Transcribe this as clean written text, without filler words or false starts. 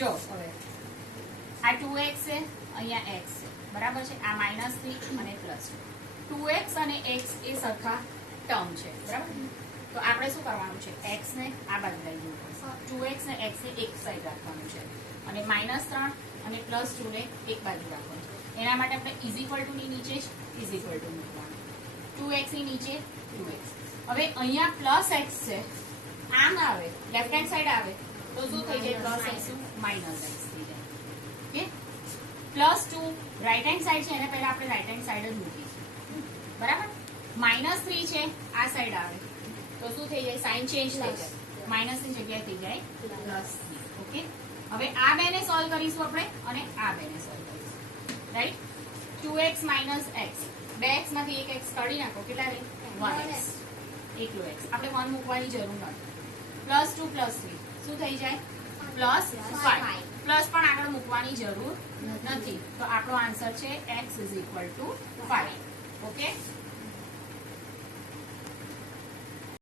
જો હવે આ 2x છે, અહીંયા x છે, બરાબર છે. આ -3 અને +2. 2x અને x એ સરખા ટર્મ છે, બરાબર. તો આપણે શું કરવાનું છે, x ને આ બાજુ લઈ જવું પડશે. 2x ને x ને એક સાઈડ રાખવાનું છે અને -3 અને +2 ને એક બાજુ રાખવાનું છે. એના માટે આપણે ઇઝ ઇક્વલ ટુ ની નીચે જ ઇઝ ઇક્વલ ટુ મૂકવાનું. 2x ની નીચે 2x. હવે અહીંયા +x છે, આમ આવે લેફ્ટ હેન્ડ સાઈડ આવે તો શું થઈ જાય, +x -x થઈ જાય. ઓકે. +2 રાઈટ હેન્ડ સાઈડ છે, એને પહેલા આપણે રાઈટ હેન્ડ સાઈડ જ મૂકીશું, બરાબર. -3 છે, આ સાઈડ આવે તો શું થઈ જાય, સાઈન ચેન્જ થઈ જાય, માઇનસ ની જગ્યાએ થઈ જાય +3. ઓકે. હવે આ બેને સોલ્વ કરીશું આપણે અને આ બેને સોલ્વ કરીશું, રાઈટ. 2x - x, 2x માંથી એક x કાઢી નાખો, કેટલા રહે, 1x. એકલો x, આપણે 1 મૂકવાની જરૂર નથી. +2 +3 શું થઈ જાય, +5. પ્લસ પણ આગળ મૂકવાની જરૂર નથી. તો આપણો આન્સર છે x = 5. ઓકે.